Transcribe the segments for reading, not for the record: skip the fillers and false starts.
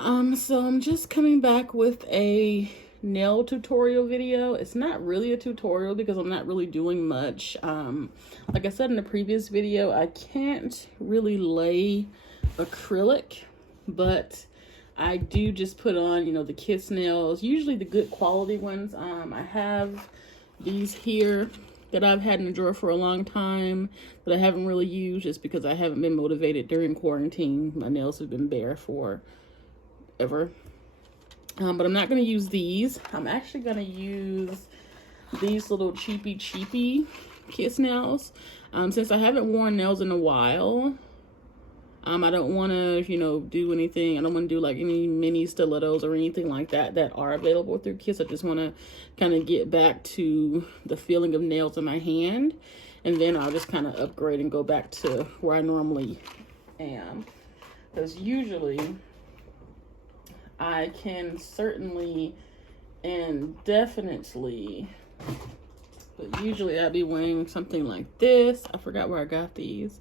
So I'm just coming back with a nail tutorial video. It's not really a tutorial because I'm not really doing much. Like I said in the previous video, I can't really lay acrylic, but I do just put on, you know, the kiss nails, usually the good quality ones. I have these here that I've had in the drawer for a long time that I haven't really used just because I haven't been motivated during quarantine. My nails have been bare for ever. But I'm not going to use these. I'm actually going to use these little cheapy kiss nails. Since I haven't worn nails in a while, I don't want to, you know, do anything. I don't want to do like any mini stilettos or anything like that that are available through Kiss. I just want to kind of get back to the feeling of nails in my hand. And then I'll just kind of upgrade and go back to where I normally am. Because usually I can certainly and definitely, but usually I'd be wearing something like this. I forgot where I got these.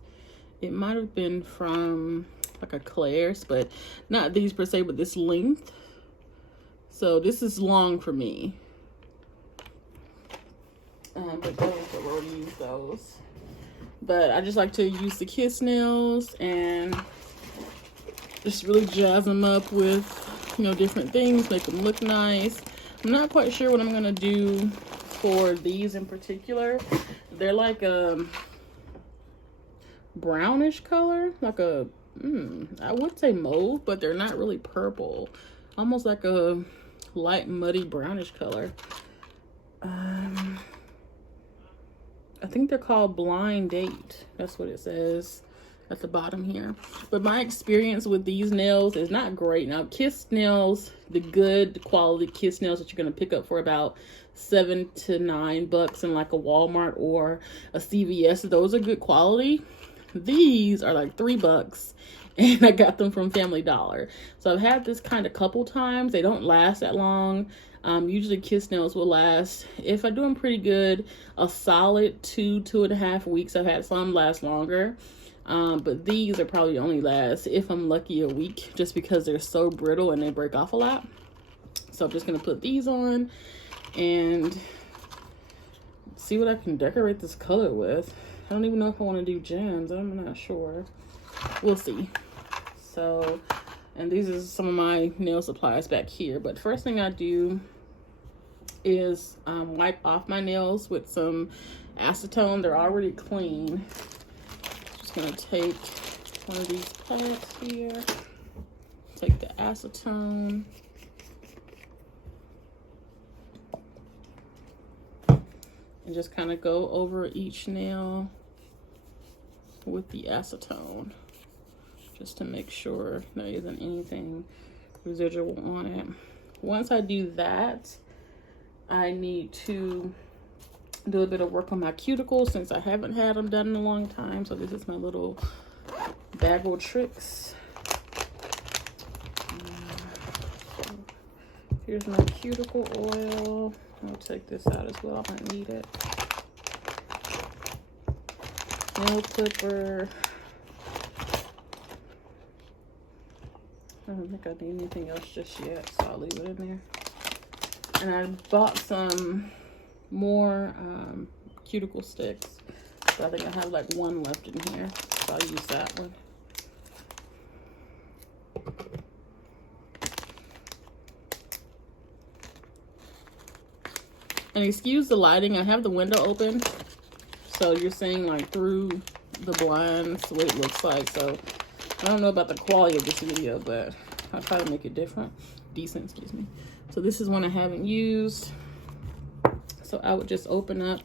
It might have been from like a Claire's, but not these per se, but this length. So this is long for me. But those, I will use those. But I just like to use the kiss nails and just really jazz them up with, you know, different things, make them look nice. I'm not quite sure what I'm gonna do for these in particular. They're like a brownish color, like a I would say mauve, but they're not really purple, almost like a light muddy brownish color. I think they're called Blind Date. That's what it says at the bottom here. But my experience with these nails is not great. Now, kiss nails, the good quality kiss nails that you're going to pick up for about $7 to $9 in like a Walmart or a CVS, those are good quality. These are like $3 and I got them from Family Dollar. So I've had this kind of couple times. They don't last that long. Usually kiss nails will last, if I do them pretty good, a solid 2.5 weeks. I've had some last longer. But these are probably only last, if I'm lucky, a week, just because they're so brittle and they break off a lot. So I'm just gonna put these on and see what I can decorate this color with. I don't even know if I want to do gems. I'm not sure. We'll see. So, and these are some of my nail supplies back here. But first thing I do is wipe off my nails with some acetone. They're already clean. Just gonna take one of these pads here. Take the acetone. And just kind of go over each nail with the acetone, just to make sure there isn't anything residual on it. Once I do that, I need to do a bit of work on my cuticles since I haven't had them done in a long time. So this is my little Bagel Tricks. Here's my cuticle oil. I'll take this out as well. I might need it. Nail clipper. I don't think I need anything else just yet, so I'll leave it in there. And I bought some more cuticle sticks. So I think I have like one left in here, so I'll use that one. And excuse the lighting, I have the window open, so you're seeing like through the blinds what it looks like. So I don't know about the quality of this video, but I'll try to make it decent, excuse me. So this is one I haven't used. So I would just open up,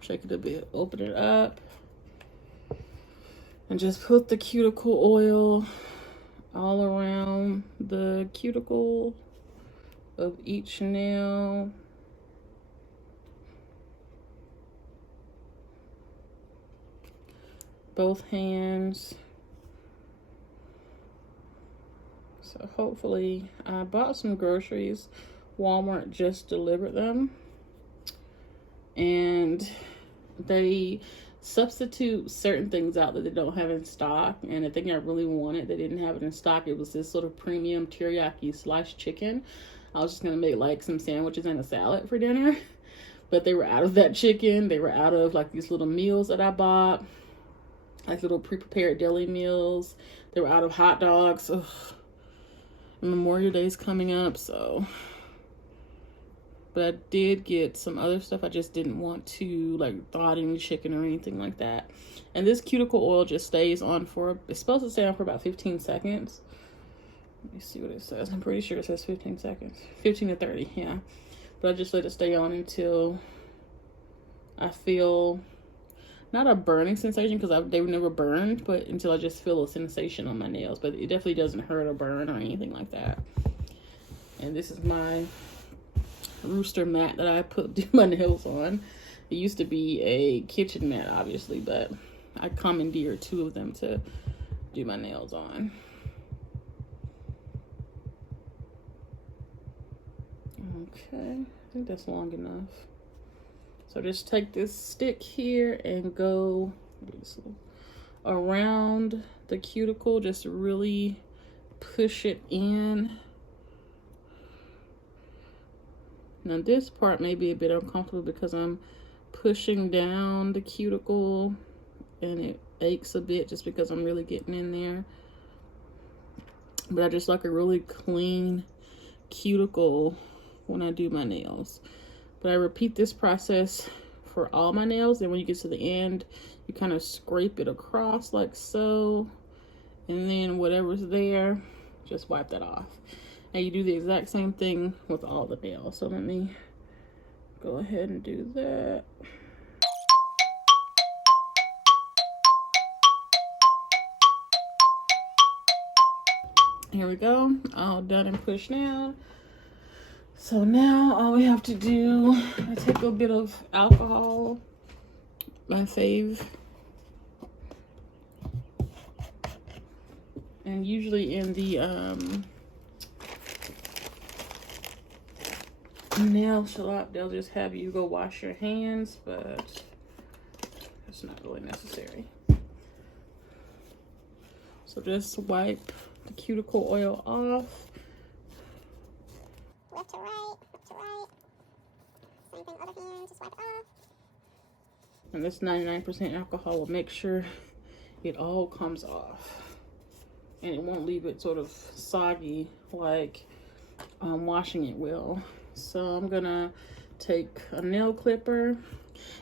shake it a bit, open it up, and just put the cuticle oil all around the cuticle of each nail. Both hands. So hopefully, I bought some groceries. Walmart just delivered them. And they substitute certain things out that they don't have in stock. And the thing I really wanted, they didn't have it in stock. It was this sort of premium teriyaki sliced chicken. I was just gonna make like some sandwiches and a salad for dinner, but they were out of that chicken. They were out of like these little meals that I bought, like little pre-prepared deli meals. They were out of hot dogs. Ugh. Memorial Day's coming up, so. But I did get some other stuff. I just didn't want to like thaw any chicken or anything like that. And this cuticle oil just stays on for, it's supposed to stay on for about 15 seconds. Let me see what it says. I'm pretty sure it says 15 seconds. 15 to 30, yeah. But I just let it stay on until I feel, not a burning sensation because they were never burned, but until I just feel a sensation on my nails. But it definitely doesn't hurt or burn or anything like that. And this is my rooster mat that I do my nails on. It used to be a kitchen mat, obviously, but I commandeered 2 of them to do my nails on. Okay, I think that's long enough. So just take this stick here and go around the cuticle, just really push it in. Now this part may be a bit uncomfortable because I'm pushing down the cuticle and it aches a bit just because I'm really getting in there. But I just like a really clean cuticle when I do my nails. But I repeat this process for all my nails, and when you get to the end, you kind of scrape it across like so, and then whatever's there, just wipe that off. And you do the exact same thing with all the nails. So let me go ahead and do that. Here we go, all done and pushed down. So now all we have to do, I take a bit of alcohol, my fave. And usually in the nail shop, they'll just have you go wash your hands, but it's not really necessary. So just wipe the cuticle oil off. Left to right, left to right. Same thing, other hand, just wipe it off. And this 99% alcohol will make sure it all comes off. And it won't leave it sort of soggy like washing it will. So I'm gonna take a nail clipper,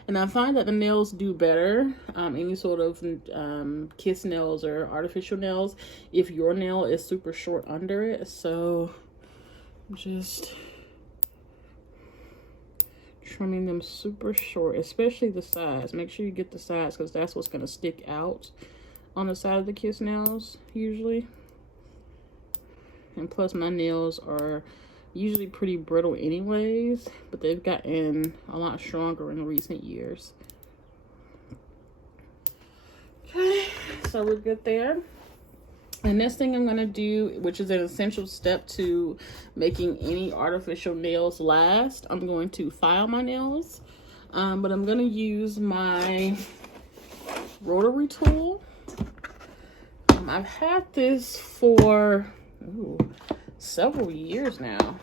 and I find that the nails do better, any sort of kiss nails or artificial nails, if your nail is super short under it. So just trimming them super short, especially the sides. Make sure you get the sides because that's what's gonna stick out on the side of the kiss nails usually. And plus my nails are usually pretty brittle anyways, but they've gotten a lot stronger in recent years. Okay, so we're good there. The next thing I'm gonna do, which is an essential step to making any artificial nails last, I'm going to file my nails, but I'm gonna use my rotary tool. I've had this for several years now,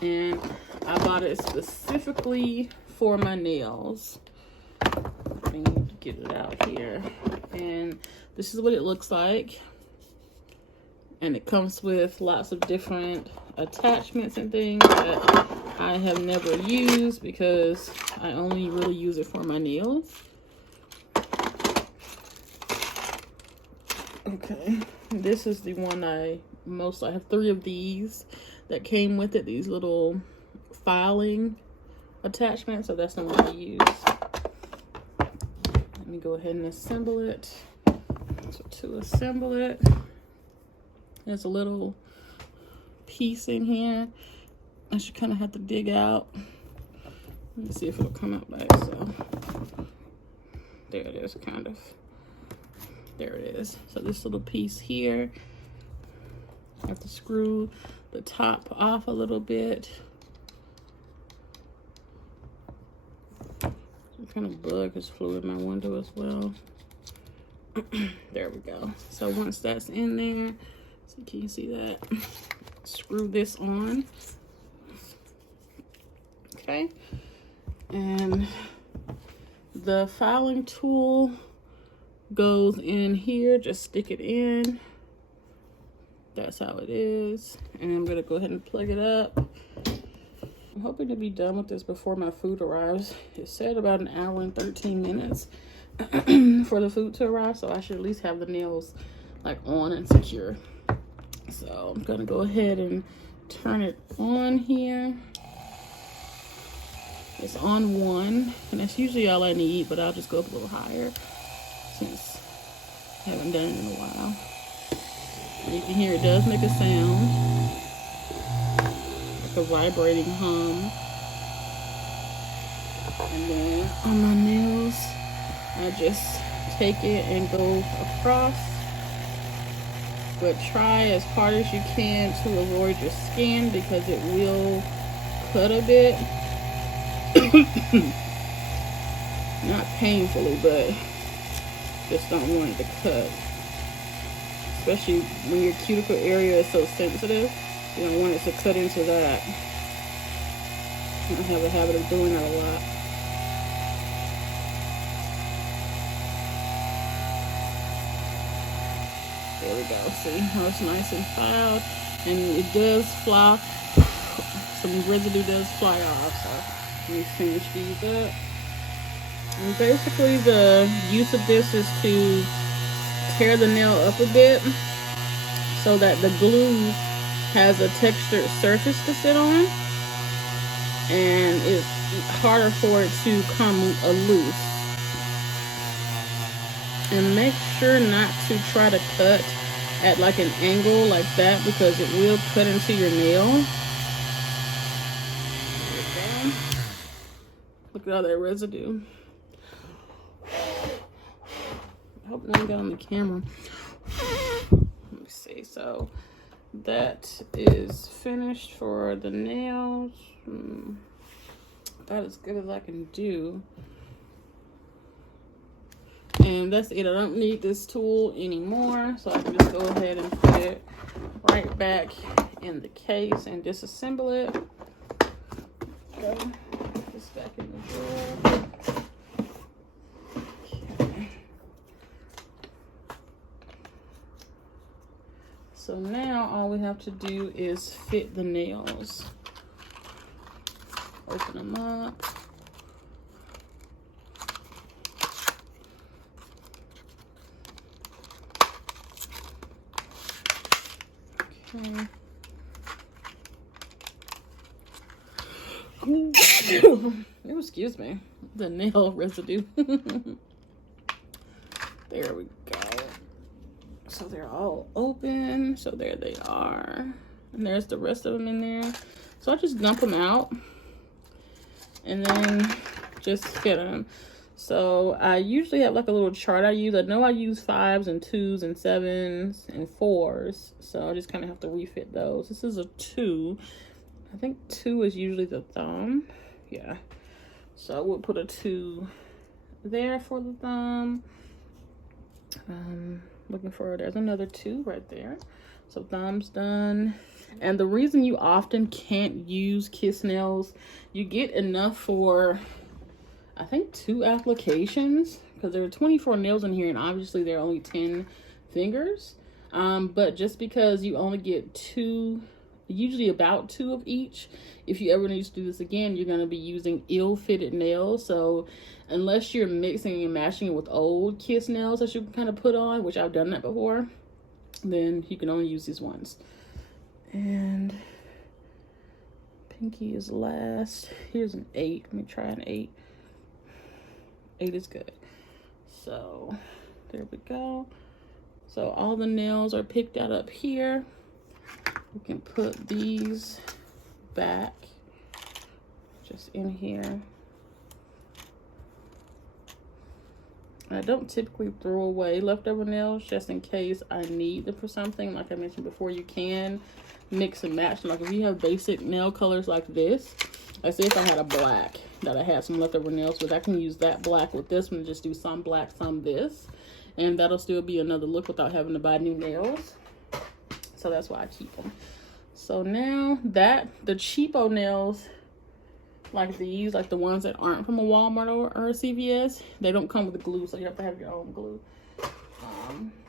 and I bought it specifically for my nails. Let me get it out here, and this is what it looks like. And it comes with lots of different attachments and things that I have never used because I only really use it for my nails. Okay, this is the one I have 3 of these that came with it, these little filing attachments, so that's the one I use. Let me go ahead and assemble it. So to assemble it, there's a little piece in here that you kind of have to dig out. Let me see if it'll come out by itself. There it is, kind of. There it is. So this little piece here, I have to screw the top off a little bit. You kind of bug has flew in my window as well. There we go. So once that's in there, so can you see that? Screw this on. Okay. And the filing tool goes in here. Just stick it in. That's how it is. And I'm gonna go ahead and plug it up. I'm hoping to be done with this before my food arrives. It said about an hour and 13 minutes for the food to arrive, so I should at least have the nails like on and secure. So I'm gonna go ahead and turn it on here. It's on 1, and that's usually all I need, but I'll just go up a little higher since I haven't done it in a while. And you can hear it does make a sound, like a vibrating hum. And then on my nails, I just take it and go across, but try as hard as you can to avoid your skin because it will cut a bit. Not painfully, but just don't want it to cut. Especially when your cuticle area is so sensitive, you don't want it to cut into that. I have a habit of doing that a lot. There we go. See how it's nice and filed, and it does fly. Some residue does fly off. So let me finish these up. And basically, the use of this is to tear the nail up a bit so that the glue has a textured surface to sit on, and it's harder for it to come loose. And make sure not to try to cut at like an angle like that because it will cut into your nail. Look at all that residue. I hope no one got on the camera. Let me see. So that is finished for the nails. About as good as I can do. And that's it. I don't need this tool anymore, so I can just go ahead and put it right back in the case and disassemble it. Go. Put this back in the drawer. Okay. So now all we have to do is fit the nails. Open them up. Okay. Oh, excuse me. The nail residue. There we go. So they're all open. So there they are. And there's the rest of them in there. So I just dump them out and then just fit them. So I usually have like a little chart I use. I know I use 5s and 2s and 7s and 4s. So I just kind of have to refit those. This is a 2. I think 2 is usually the thumb. Yeah. So we'll put a 2 there for the thumb. Looking for, there's another 2 right there. So thumb's done. And the reason you often can't use kiss nails, you get enough for, I think, 2 applications, because there are 24 nails in here and obviously there are only 10 fingers. But just because you only get 2, usually about 2 of each, if you ever need to do this again, you're going to be using ill-fitted nails. So unless you're mixing and matching it with old kiss nails that you can kind of put on, which I've done that before, then you can only use these ones. And pinky is last. Here's an 8. Let me try an 8. 8 is good. So there we go. So all the nails are picked out up here. We can put these back just in here. I don't typically throw away leftover nails just in case I need them for something. Like I mentioned before, you can mix and match. Like if you have basic nail colors like this, like say if I had a black that I had some leftover nails with, I can use that black with this one and just do some black, some this, and that'll still be another look without having to buy new nails. So that's why I keep them. So now that the cheapo nails like these, like the ones that aren't from a Walmart or a CVS, they don't come with glue, so you have to have your own glue.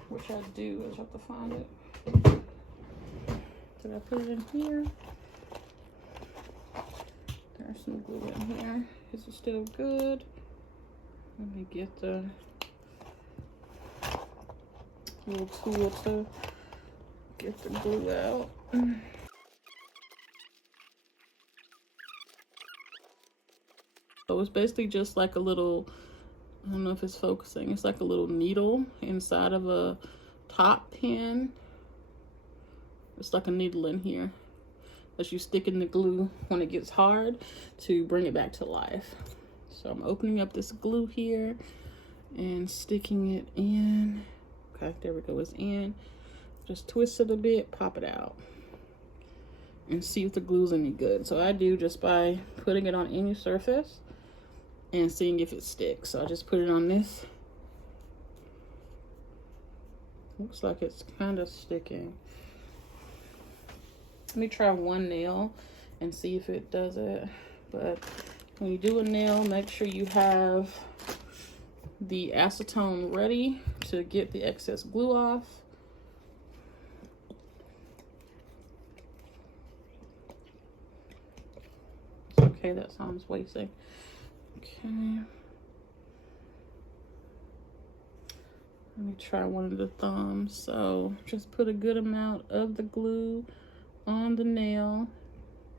Which I do. I just have to find it. Did I put it in here? There's some glue in here. Is it still good? Let me get the little tool to get the glue out. So it's basically just like a little, I don't know if it's focusing, it's like a little needle inside of a top pin. It's like a needle in here that you stick in the glue when it gets hard to bring it back to life. So I'm opening up this glue here and sticking it in. Okay, there we go, it's in. Just twist it a bit, pop it out, and see if the glue's any good. So I do just by putting it on any surface and seeing if it sticks. So I just put it on this. Looks like it's kind of sticking. Let me try one nail and see if it does it. But when you do a nail, make sure you have the acetone ready to get the excess glue off. Okay, that sounds wasting. Okay. Let me try one of the thumbs. So just put a good amount of the glue on the nail,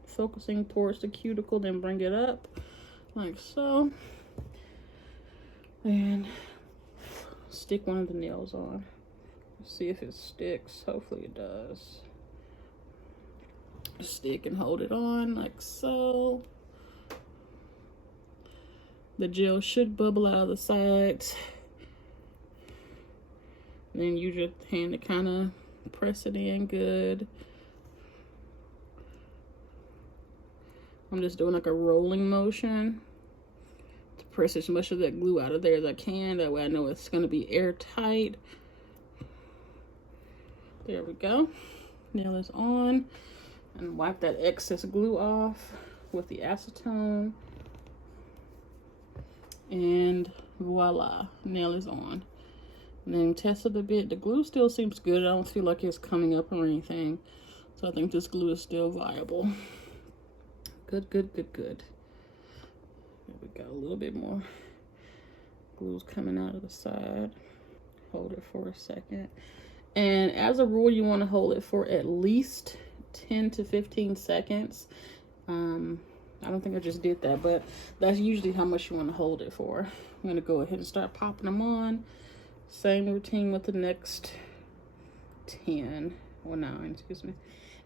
focusing towards the cuticle, then bring it up like so. And stick one of the nails on. See if it sticks. Hopefully it does. Stick and hold it on like so. The gel should bubble out of the sides. And then use your hand to kind of press it in good. I'm just doing like a rolling motion to press as much of that glue out of there as I can. That way I know it's going to be airtight. There we go. Nail is on. And wipe that excess glue off with the acetone. And voila, nail is on. And then test it a bit. The glue still seems good. I don't feel like it's coming up or anything. So I think this glue is still viable. Good, good, good, good. We got a little bit more glue's coming out of the side. Hold it for a second. And as a rule, you want to hold it for at least 10 to 15 seconds. I don't think I just did that, but that's usually how much you want to hold it for. I'm going to go ahead and start popping them on. Same routine with the next 10 or 9, excuse me.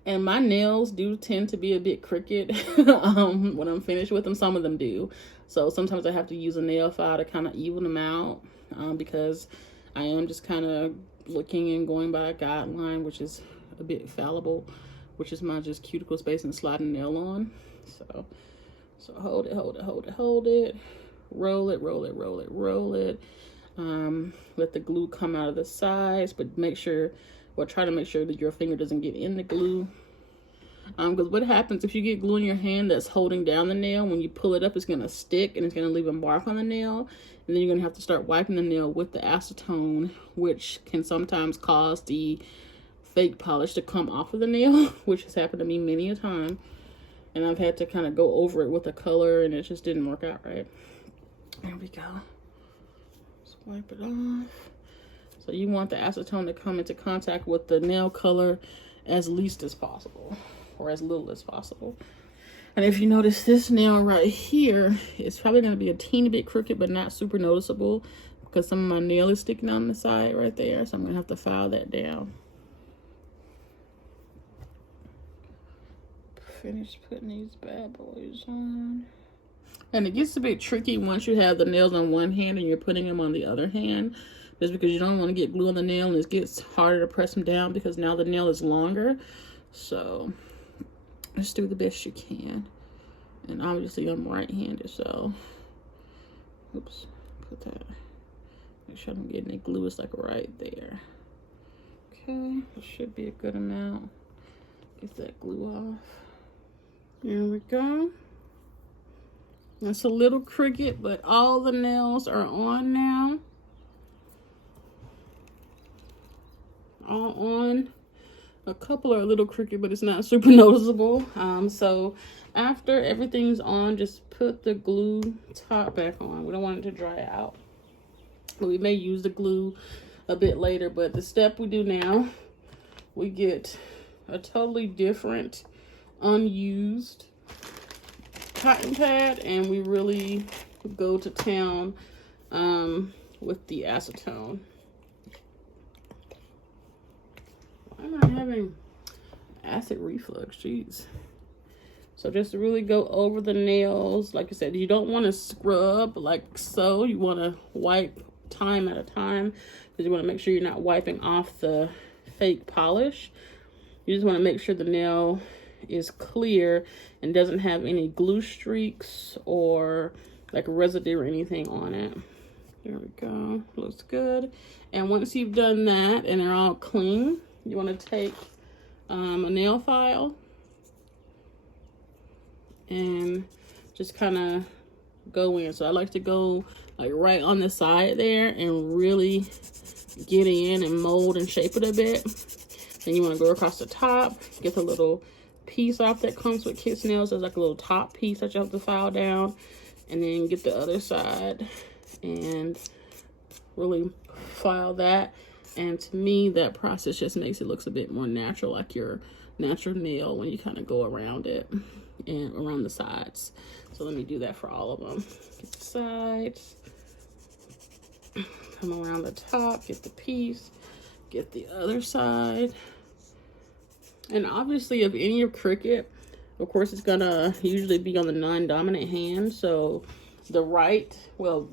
And my nails do tend to be a bit crooked when I'm finished with them. Some of them do. So sometimes I have to use a nail file to kind of even them out because I am just kind of looking and going by a guideline, which is a bit fallible, which is my just cuticle space and sliding nail on. So hold it, hold it, hold it, hold it. Roll it, roll it, roll it, roll it. Let the glue come out of the sides, but make sure, well, try to make sure that your finger doesn't get in the glue. Because what happens if you get glue in your hand that's holding down the nail, when you pull it up, it's going to stick and it's going to leave a mark on the nail. And then you're going to have to start wiping the nail with the acetone, which can sometimes cause the fake polish to come off of the nail, which has happened to me many a time. And I've had to kind of go over it with a color and it just didn't work out right. There we go. Just wipe it off. So you want the acetone to come into contact with the nail color as least as possible, or as little as possible. And if you notice this nail right here, it's probably going to be a teeny bit crooked, but not super noticeable because some of my nail is sticking on the side right there. So I'm going to have to file that down. Finish putting these bad boys on. And it gets a bit tricky once you have the nails on one hand and you're putting them on the other hand, just because you don't want to get glue on the nail and it gets harder to press them down because now the nail is longer. So just do the best you can. And obviously I'm right-handed, so oops, put that, make sure I'm getting it glue is like right there. Okay, that should be a good amount. Get that glue off. There we go. That's a little crooked, but all the nails are on now. All on. A couple are a little crooked, but it's not super noticeable. So after everything's on, just put the glue top back on. We don't want it to dry out. But we may use the glue a bit later, but the step we do now, we get a totally different unused cotton pad, and we really go to town with the acetone. Why am I having acid reflux? Jeez. So just to really go over the nails, like I said, you don't want to scrub like so. You want to wipe time at a time, because you want to make sure you're not wiping off the fake polish. You just want to make sure the nail is clear and doesn't have any glue streaks or like residue or anything on it. There we go. Looks good. And once you've done that and they're all clean, you want to take a nail file and just kind of go in. So I like to go like right on the side there and really get in and mold and shape it a bit. Then you want to go across the top, get the little piece off that comes with kiss nails. There's like a little top piece that you have to file down, and then get the other side and really file that. And to me, that process just makes it look a bit more natural, like your natural nail when you kind of go around it and around the sides. So let me do that for all of them. Get the sides, come around the top, get the piece, get the other side. And obviously, if any of Cricut, of course, it's gonna usually be on the non-dominant hand. So the right, well,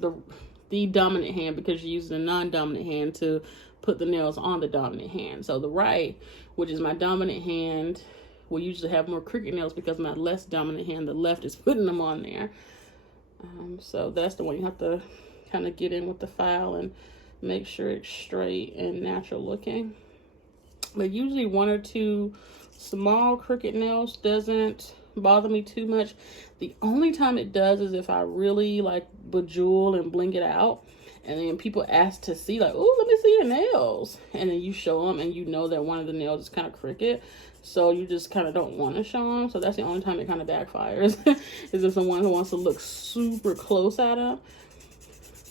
the dominant hand, because you use the non-dominant hand to put the nails on the dominant hand. So the right, which is my dominant hand, will usually have more Cricut nails, because my less dominant hand, the left, is putting them on there. So that's the one you have to kind of get in with the file and make sure it's straight and natural looking. But usually 1 or 2 small Cricut nails doesn't bother me too much. The only time it does is if I really like bejewel and bling it out, and then people ask to see, like, oh, let me see your nails, and then you show them and you know that one of the nails is kind of crooked, so you just kind of don't want to show them. So that's the only time it kind of backfires is if someone who wants to look super close at them.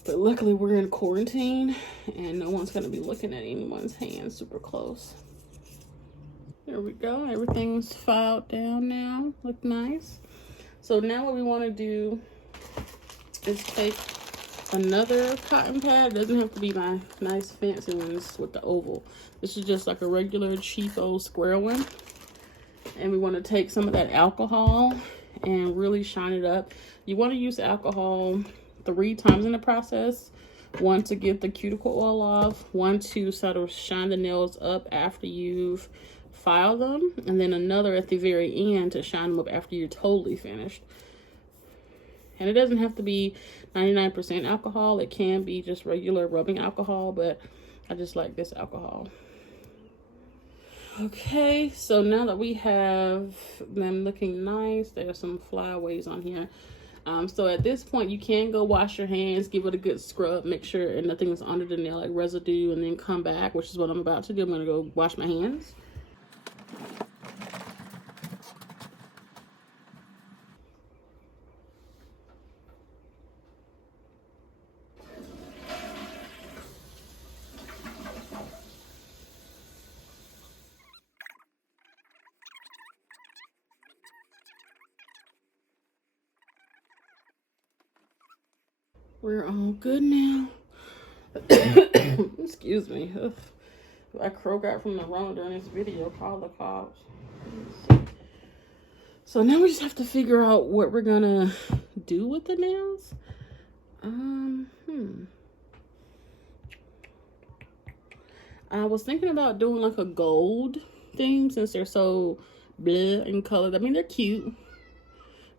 But luckily we're in quarantine and no one's going to be looking at anyone's hands super close. There we go. Everything's filed down now. Look nice. So now what we want to do is take another cotton pad. It doesn't have to be my nice fancy ones with the oval. This is just like a regular cheap old square one. And we want to take some of that alcohol and really shine it up. You want to use alcohol 3 times in the process. 1 to get the cuticle oil off, 1 to sort of shine the nails up after you've filed them, and then another at the very end to shine them up after you're totally finished. And it doesn't have to be 99% alcohol. It can be just regular rubbing alcohol, but I just like this alcohol. Okay, so now that we have them looking nice, there's some flyaways on here. So at this point, you can go wash your hands, give it a good scrub, make sure nothing is under the nail, like residue, and then come back, which is what I'm about to do. I'm going to go wash my hands. We're all good now. Excuse me. If I croak out from the Rona during this video, call the cops. So now we just have to figure out what we're gonna do with the nails. I was thinking about doing like a gold theme since they're so bleh in color. I mean, they're cute.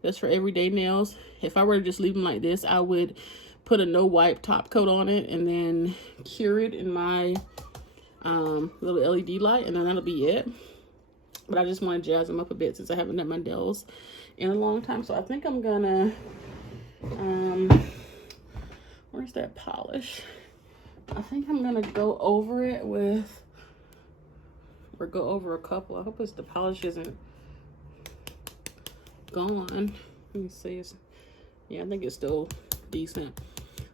That's for everyday nails. If I were to just leave them like this, I would put a no wipe top coat on it and then cure it in my little LED light, and then that'll be it. But I just want to jazz them up a bit since I haven't done my nails in a long time. So I think I'm gonna where's that polish? I think I'm gonna go over it with, or go over a couple. I hope the polish isn't gone. Let me see. Yeah, I think it's still decent.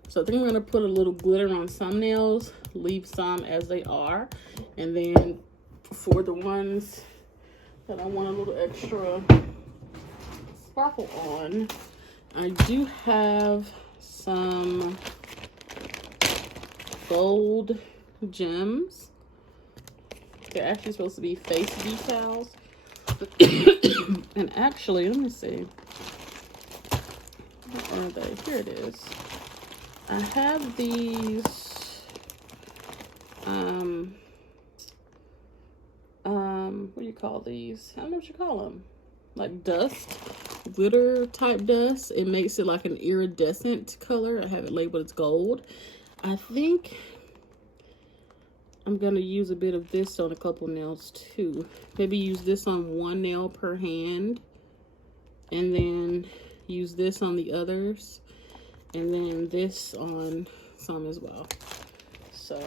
So I think I'm gonna put a little glitter on some nails, leave some as they are, and then for the ones that I want a little extra sparkle on, I do have some gold gems. They're actually supposed to be face decals. And actually, let me see. Where are they? Here it is. I have these what do you call these? I don't know what you call them. Like dust, glitter type dust. It makes it like an iridescent color. I have it labeled as gold. I think I'm gonna use a bit of this on a couple nails too. Maybe use this on one nail per hand, and then use this on the others, and then this on some as well. So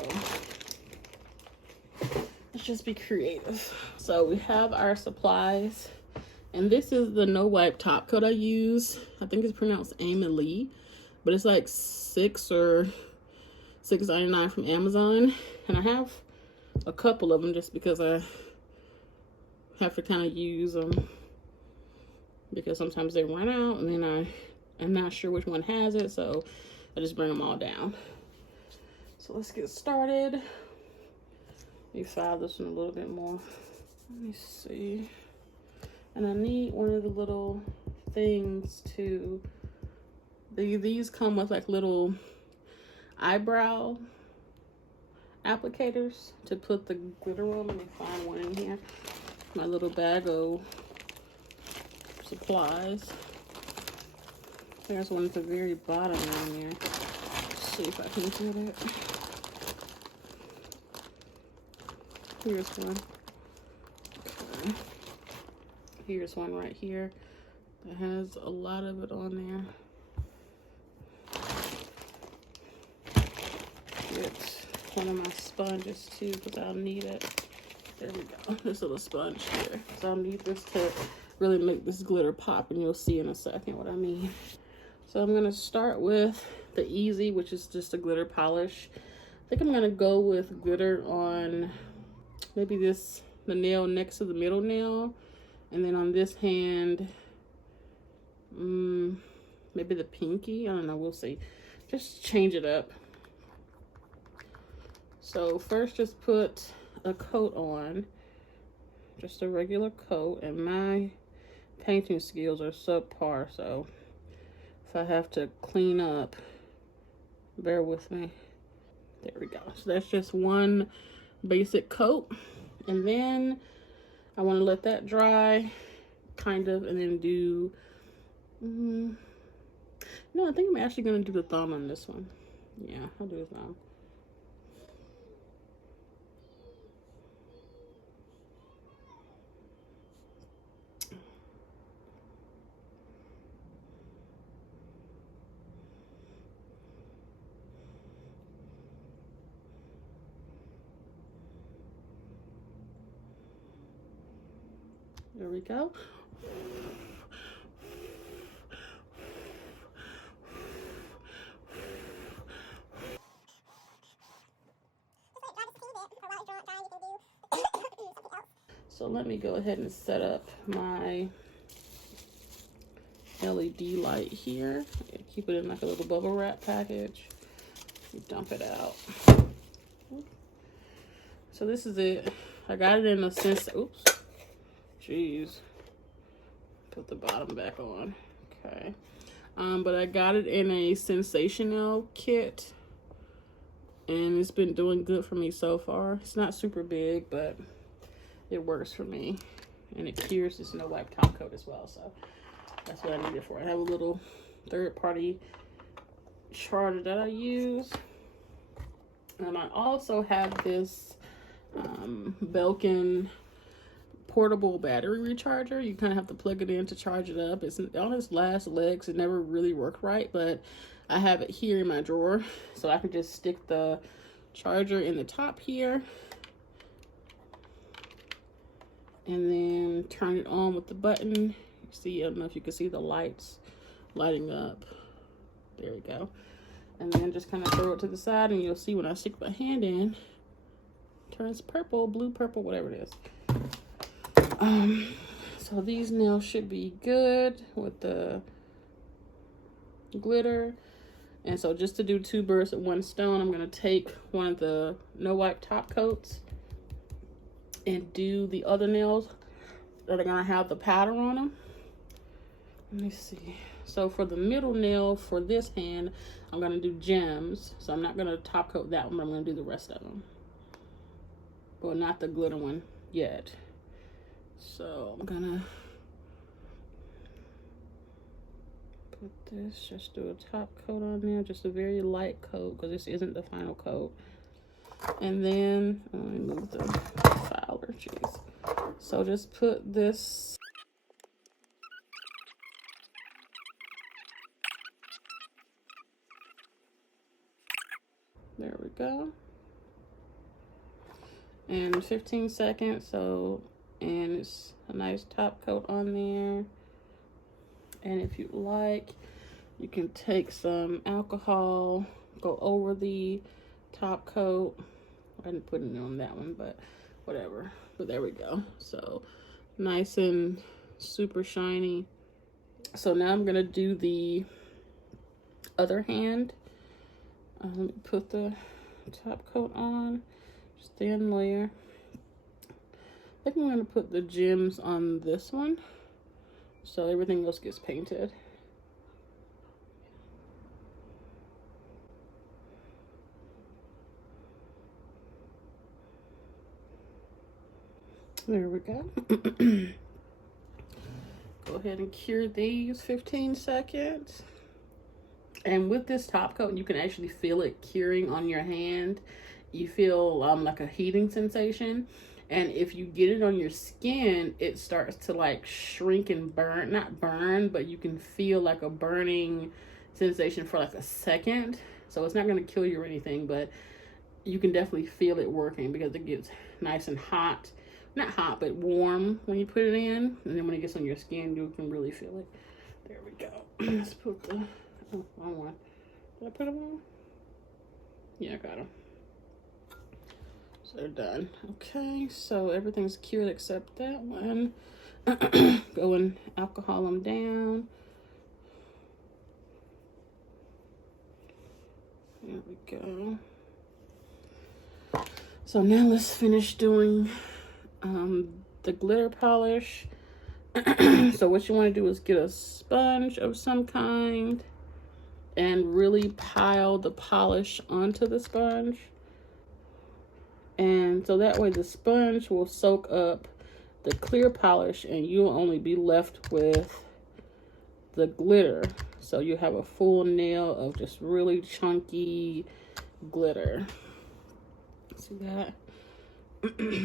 let's just be creative. So we have our supplies, and this is the no wipe top coat I use. I think it's pronounced Amelie, but it's like $6 or $6.99 from Amazon, and I have a couple of them just because I have to kind of use them because sometimes they run out, and then I'm not sure which one has it, so I just bring them all down. So let's get started. Let me file this one a little bit more. Let me see. And I need one of the little things to, these come with like little eyebrow applicators to put the glitter on. Let me find one in here. My little bag of supplies. There's one at the very bottom in there. Let's see if I can get it. Here's one. Okay. Here's one right here that has a lot of it on there. Get one of my sponges too, because I'll need it. There we go. This little sponge here. So I'll need this to really make this glitter pop, and you'll see in a second what I mean. So I'm gonna start with the easy, which is just a glitter polish. I think I'm gonna go with glitter on maybe the nail next to the middle nail, and then on this hand, maybe the pinky. I don't know, we'll see. Just change it up. So first, just put a coat on, just a regular coat, and my painting skills are subpar, so if I have to clean up, bear with me. There we go. So that's just one basic coat, and then I want to let that dry kind of, and then do no, I think I'm actually going to do the thumb on this one. Yeah, I'll do the thumb. There we go. So let me go ahead and set up my LED light here. Keep it in like a little bubble wrap package. Dump it out. So this is it. I got it in a sense. Oops. Jeez. Put the bottom back on. Okay. But I got it in a sensational kit, and it's been doing good for me so far. It's not super big, but it works for me. And it cures this no wipe top coat as well. So that's what I need it for. I have a little third-party charger that I use. And I also have this Belkin portable battery recharger. You kind of have to plug it in to charge it up. It's on its last legs. It never really worked right, but I have it here in my drawer, so I can just stick the charger in the top here and then turn it on with the button. You see, I don't know if you can see the lights lighting up. There we go. And then just kind of throw it to the side, and you'll see when I stick my hand in, it turns purple, blue, purple, whatever it is. So these nails should be good with the glitter. And so just to do 2 birds with 1 stone, I'm gonna take one of the no wipe top coats and do the other nails that are gonna have the powder on them. Let me see. So for the middle nail for this hand, I'm gonna do gems. So I'm not gonna top coat that one, but I'm gonna do the rest of them. But not the glitter one yet. So I'm gonna put this, just do a top coat on there, just a very light coat because this isn't the final coat. And then let me move the filer, jeez. So just put this there we go. And 15 seconds, so, and it's a nice top coat on there. And if you like, you can take some alcohol, go over the top coat. I didn't put it on that one, but whatever. But there we go. So nice and super shiny. So now I'm gonna do the other hand. Let me put the top coat on, just thin layer. I think I'm gonna put the gems on this one, so everything else gets painted. There we go. Go ahead and cure these 15 seconds. And with this top coat, you can actually feel it curing on your hand. You feel like a heating sensation. And if you get it on your skin, it starts to like shrink and burn. Not burn, but you can feel like a burning sensation for like a second. So it's not going to kill you or anything, but you can definitely feel it working because it gets nice and hot. Not hot, but warm when you put it in. And then when it gets on your skin, you can really feel it. There we go. Let's put the... Oh, wrong one. Did I put them on? Yeah, I got them. So they're done. Okay, so everything's cured except that one. Go and alcohol them down. There we go. So now let's finish doing the glitter polish. So what you want to do is get a sponge of some kind and really pile the polish onto the sponge. And so that way the sponge will soak up the clear polish and you'll only be left with the glitter. So you have a full nail of just really chunky glitter. See that?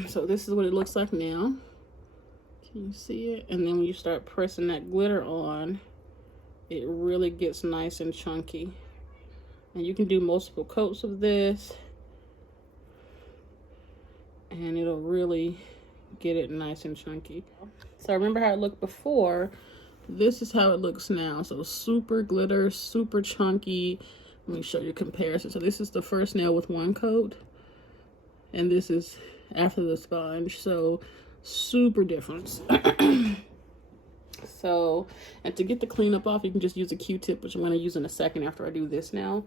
So this is what it looks like now. Can you see it? And then when you start pressing that glitter on, it really gets nice and chunky. And you can do multiple coats of this and it'll really get it nice and chunky. So remember how it looked before? This is how it looks now. So super glitter, super chunky. Let me show you a comparison. So this is the first nail with 1 coat, and this is after the sponge. So super difference. So, and to get the cleanup off, you can just use a Q-tip, which I'm going to use in a second after I do this now.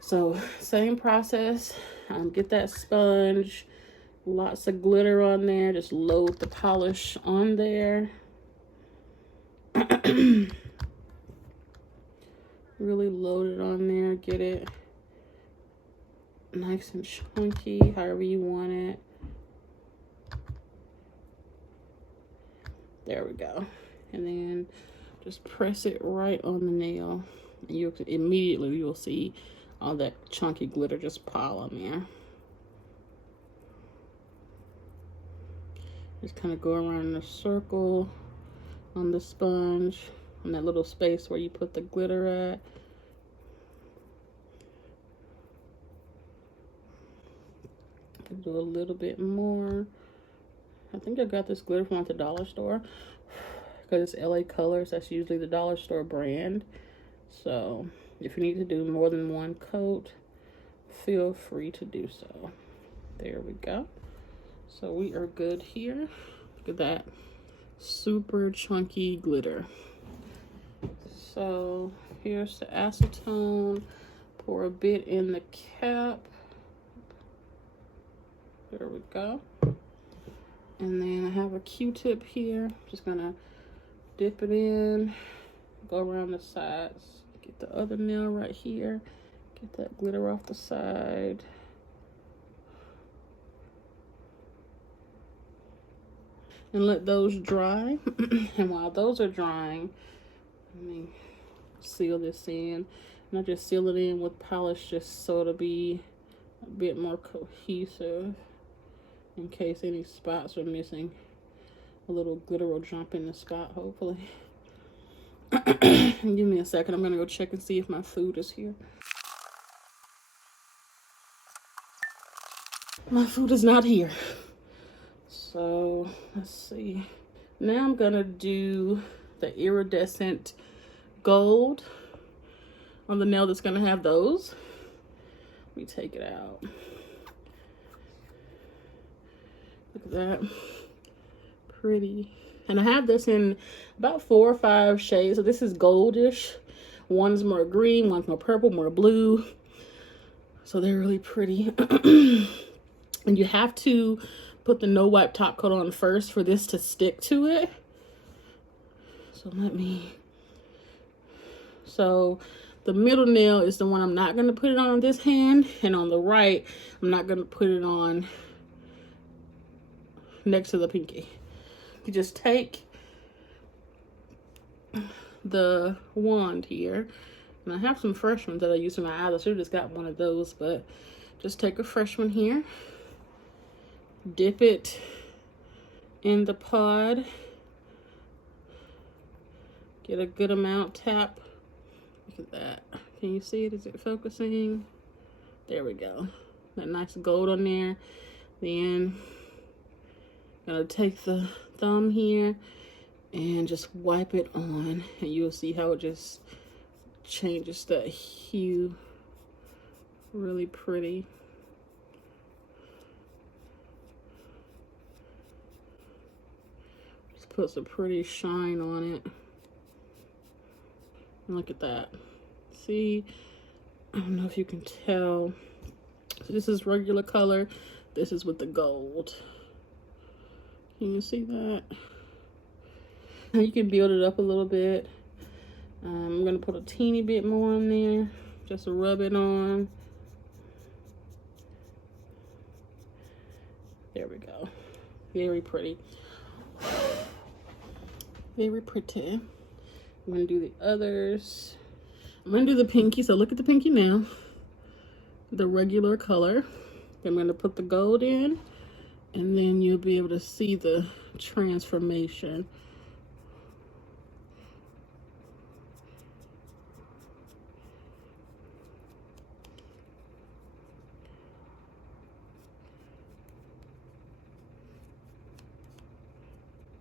So same process. Get that sponge, lots of glitter on there. Just load the polish on there. Really load it on there. Get it nice and chunky, however you want it. There we go. And then just press it right on the nail. And you'll see all that chunky glitter just pile on there. Just kind of go around in a circle on the sponge, on that little space where you put the glitter at. Do a little bit more. I think I got this glitter from the dollar store because it's LA Colors. That's usually the dollar store brand. So if you need to do more than one coat, feel free to do so. There we go. So we are good here. Look at that super chunky glitter. So here's the acetone. Pour a bit in the cap. There we go. And then I have a Q-tip here. Just gonna dip it in, go around the sides, get the other nail right here, get that glitter off the side. And let those dry. And while those are drying, let me seal this in. And I just seal it in with polish just so it'll be a bit more cohesive. In case any spots are missing, a little glitter will jump in the spot, hopefully. Give me a second. I'm gonna go check and see if my food is here. My food is not here. So let's see. Now I'm gonna do the iridescent gold on the nail that's gonna have those. Let me take it out. Look at that. Pretty. And I have this in about 4 or 5 shades. So this is goldish. One's more green, one's more purple, more blue. So they're really pretty. And you have to put the no wipe top coat on first for this to stick to it. So so the middle nail is the one I'm not going to put it on this hand. And on the right, I'm not going to put it on next to the pinky. You just take the wand here, and I have some fresh ones that I use for my eyes. I should have just got one of those, but just take a fresh one here, dip it in the pod, get a good amount, tap. Look at that. Can you see it? Is it focusing? There we go. That nice gold on there. Then gonna take the thumb here and just wipe it on, and you'll see how it just changes the hue. Really pretty. Just puts a pretty shine on it. And look at that. See, I don't know if you can tell. So this is regular color. This is with the gold. Can you see that? Now you can build it up a little bit. I'm gonna put a teeny bit more on there, just to rub it on. There we go. Very pretty. Very pretty. I'm gonna do the others. I'm gonna do the pinky. So look at the pinky now. The regular color. I'm gonna put the gold in, and then you'll be able to see the transformation.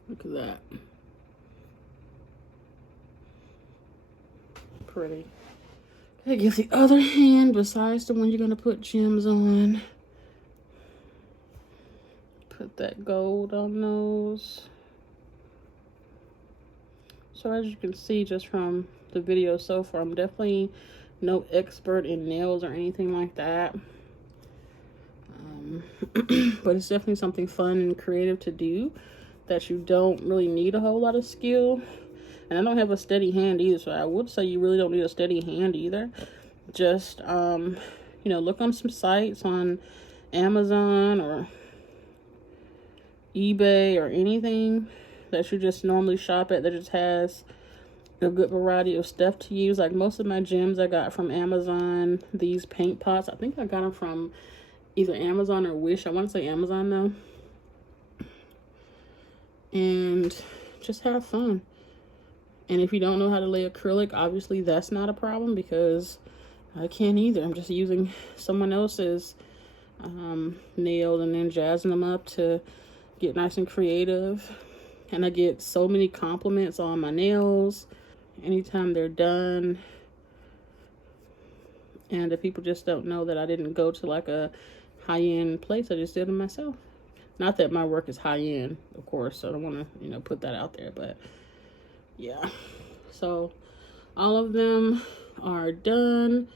Look at that. Pretty. Okay, get the other hand besides the one you're gonna put gems on. Put that gold on those. So as you can see just from the video so far, I'm definitely no expert in nails or anything like that. But it's definitely something fun and creative to do that you don't really need a whole lot of skill. And I don't have a steady hand either, so I would say you really don't need a steady hand either. Just, you know, look on some sites on Amazon or eBay or anything that you just normally shop at that just has a good variety of stuff to use. Like most of my gems I got from Amazon. These paint pots, I think I got them from either Amazon or Wish. I want to say Amazon though. And just have fun. And if you don't know how to lay acrylic, obviously that's not a problem, because I can't either. I'm just using someone else's nails and then jazzing them up to get nice and creative. And I get so many compliments on my nails anytime they're done. And the people just don't know that I didn't go to like a high-end place. I just did them myself. Not that my work is high-end, of course, so I don't want to, you know, put that out there, but yeah. So all of them are done.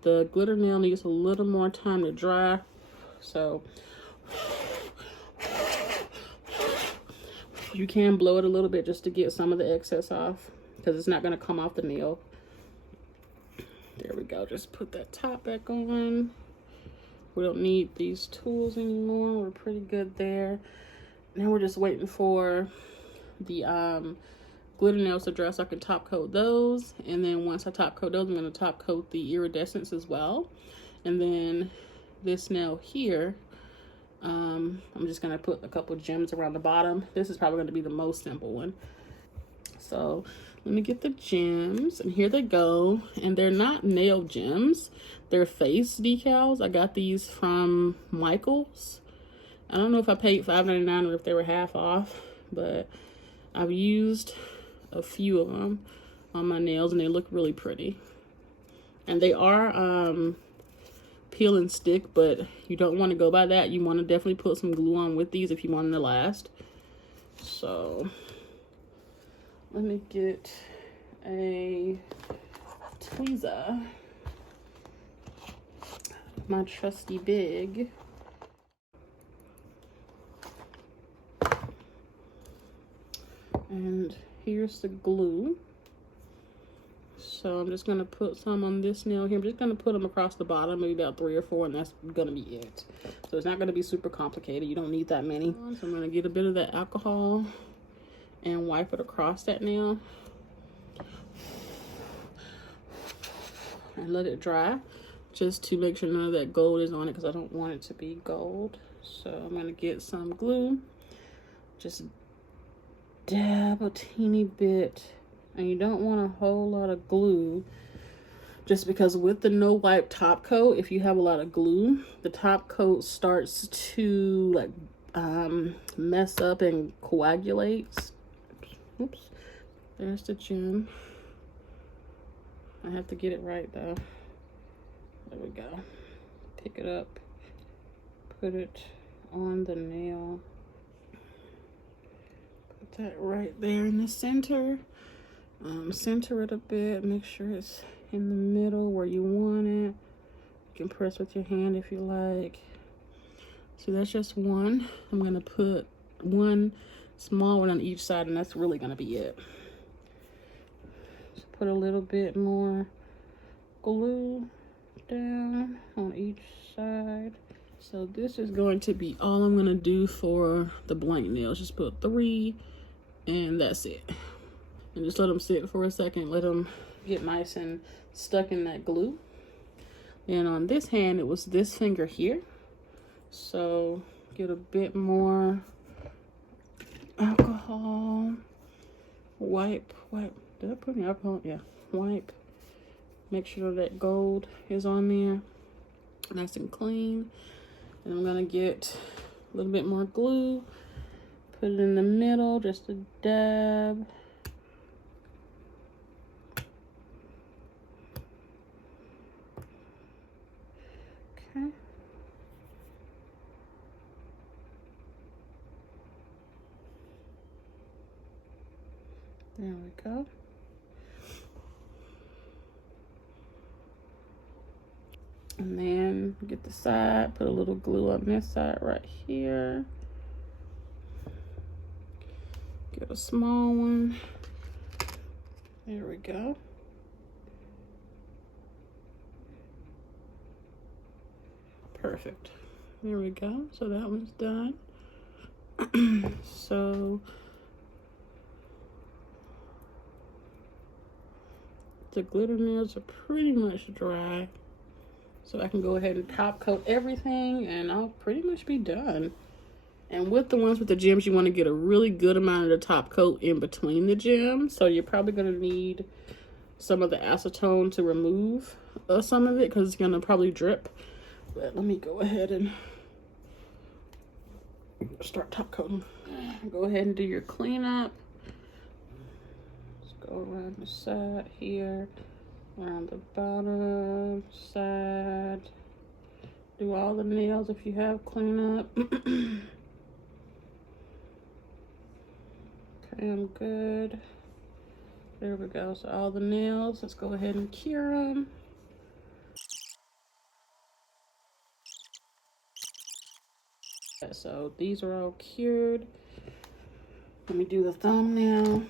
The glitter nail needs a little more time to dry, so you can blow it a little bit just to get some of the excess off, because it's not going to come off the nail. There we go. Just put that top back on. We don't need these tools anymore. We're pretty good there. Now we're just waiting for the glitter nails to dry so I can top coat those. And then once I top coat those, I'm going to top coat the iridescence as well. And then this nail here, I'm just going to put a couple gems around the bottom. This is probably going to be the most simple one. So let me get the gems, and here they go. And they're not nail gems, they're face decals. I got these from Michael's. I don't know if I paid $5.99 or if they were half off, but I've used a few of them on my nails and they look really pretty. And they are peel and stick, but you don't want to go by that. You want to definitely put some glue on with these if you want them to last. So let me get a tweezer, my trusty big. And here's the glue. So I'm just going to put some on this nail here. I'm just going to put them across the bottom, maybe about 3 or 4, and that's going to be it. So it's not going to be super complicated. You don't need that many. So I'm going to get a bit of that alcohol and wipe it across that nail and let it dry, just to make sure none of that gold is on it, because I don't want it to be gold. So I'm going to get some glue, just dab a teeny bit, and you don't want a whole lot of glue, just because with the no wipe top coat, if you have a lot of glue, the top coat starts to like mess up and coagulates. Oops, there's the gem. I have to get it right though. There we go. Pick it up, put it on the nail, put that right there in the center. Center it a bit, make sure it's in the middle where you want it. You can press with your hand if you like. So that's just one. I'm gonna put one small one on each side, and that's really gonna be it. Just put a little bit more glue down on each side. So this is going to be all I'm gonna do for the blank nails. Just put 3, and that's it. And just let them sit for a second, let them get nice and stuck in that glue. And on this hand, it was this finger here. So get a bit more alcohol, wipe. Did I put any alcohol? Yeah, wipe. Make sure that gold is on there, nice and clean. And I'm gonna get a little bit more glue, put it in the middle, just a dab. Okay. There we go. And then get the side, put a little glue on this side right here. Get a small one. There we go. Perfect. There we go. So that one's done. So The glitter nails are pretty much dry. So I can go ahead and top coat everything and I'll pretty much be done. And with the ones with the gems, you want to get a really good amount of the top coat in between the gems. So you're probably going to need some of the acetone to remove some of it because it's going to probably drip. But let me go ahead and start top coating. Go ahead and do your cleanup. Let's go around the side here, around the bottom side. Do all the nails if you have cleanup. Okay, I'm good. There we go. So all the nails, let's go ahead and cure them. So these are all cured. Let me do the thumbnail.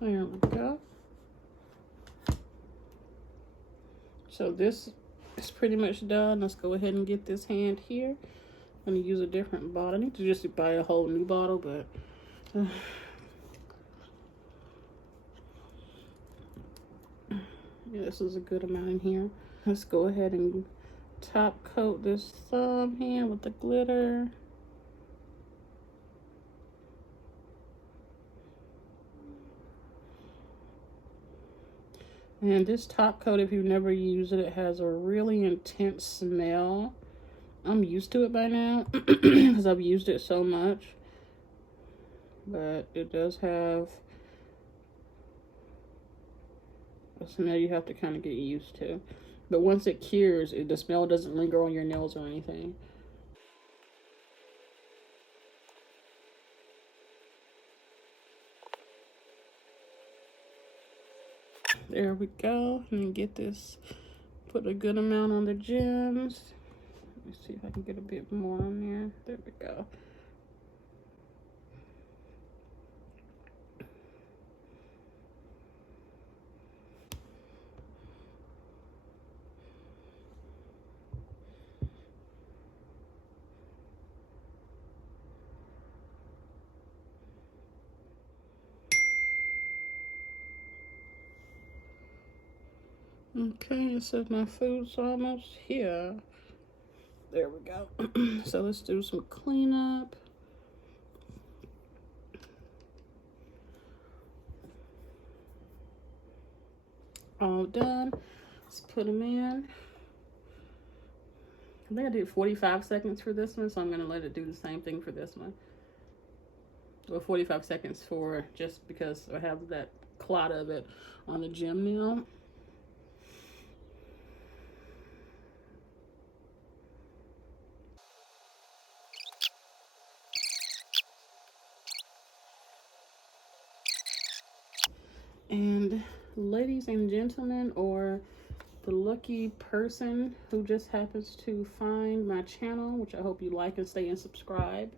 There we go. So this is pretty much done. Let's go ahead and get this hand here. I'm gonna use a different bottle. I need to just buy a whole new bottle, but yeah, this is a good amount in here. Let's go ahead and top coat this thumb here with the glitter. And this top coat, if you've never used it, it has a really intense smell. I'm used to it by now because I've used it so much. But it does have a smell you have to kind of get used to. But once it cures, the smell doesn't linger on your nails or anything. There we go. And get this, put a good amount on the gems. Let me see if I can get a bit more on there. There we go. Okay, so my food's almost here. There we go. So let's do some cleanup. All done. Let's put them in. I think I did 45 seconds for this one, so I'm going to let it do the same thing for this one. Well, 45 seconds for just because I have that clot of it on the gem nail. And ladies and gentlemen, or the lucky person who just happens to find my channel, which I hope you like and stay and subscribe,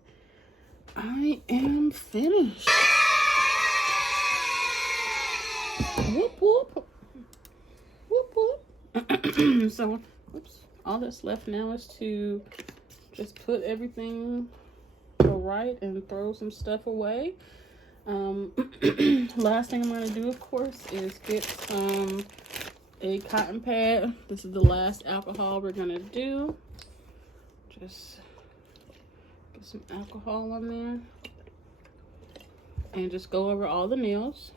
I am finished. Whoop whoop. Whoop whoop. So, oops, all that's left now is to just put everything right and throw some stuff away. Last thing I'm going to do, of course, is get a cotton pad. This is the last alcohol we're going to do. Just get some alcohol on there and just go over all the nails.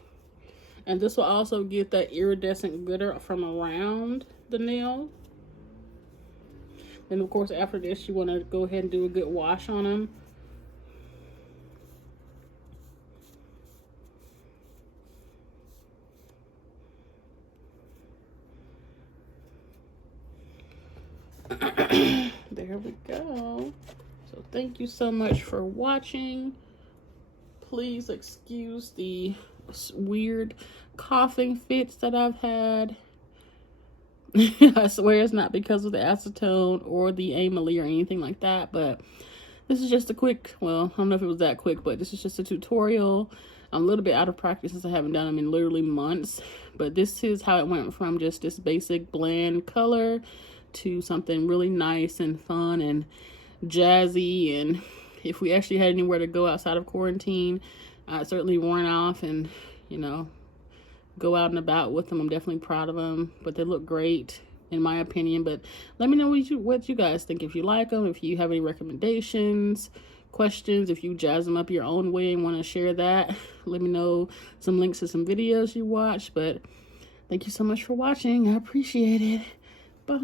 And this will also get that iridescent glitter from around the nail. And of course, after this, you want to go ahead and do a good wash on them. There we go. So thank you so much for watching. Please excuse the weird coughing fits that I've had. I swear it's not because of the acetone or the amyl or anything like that, but this is just a quick, well, I don't know if it was that quick, but this is just a tutorial. I'm a little bit out of practice since I haven't done them in literally months, but this is how it went from just this basic bland color to something really nice and fun and jazzy. And if we actually had anywhere to go outside of quarantine, certainly worn off and, you know, go out and about with them. I'm definitely proud of them, but they look great in my opinion. But let me know what you guys think. If you like them, if you have any recommendations, questions, if you jazz them up your own way and want to share that, let me know some links to some videos you watch. But thank you so much for watching. I appreciate it. Bye.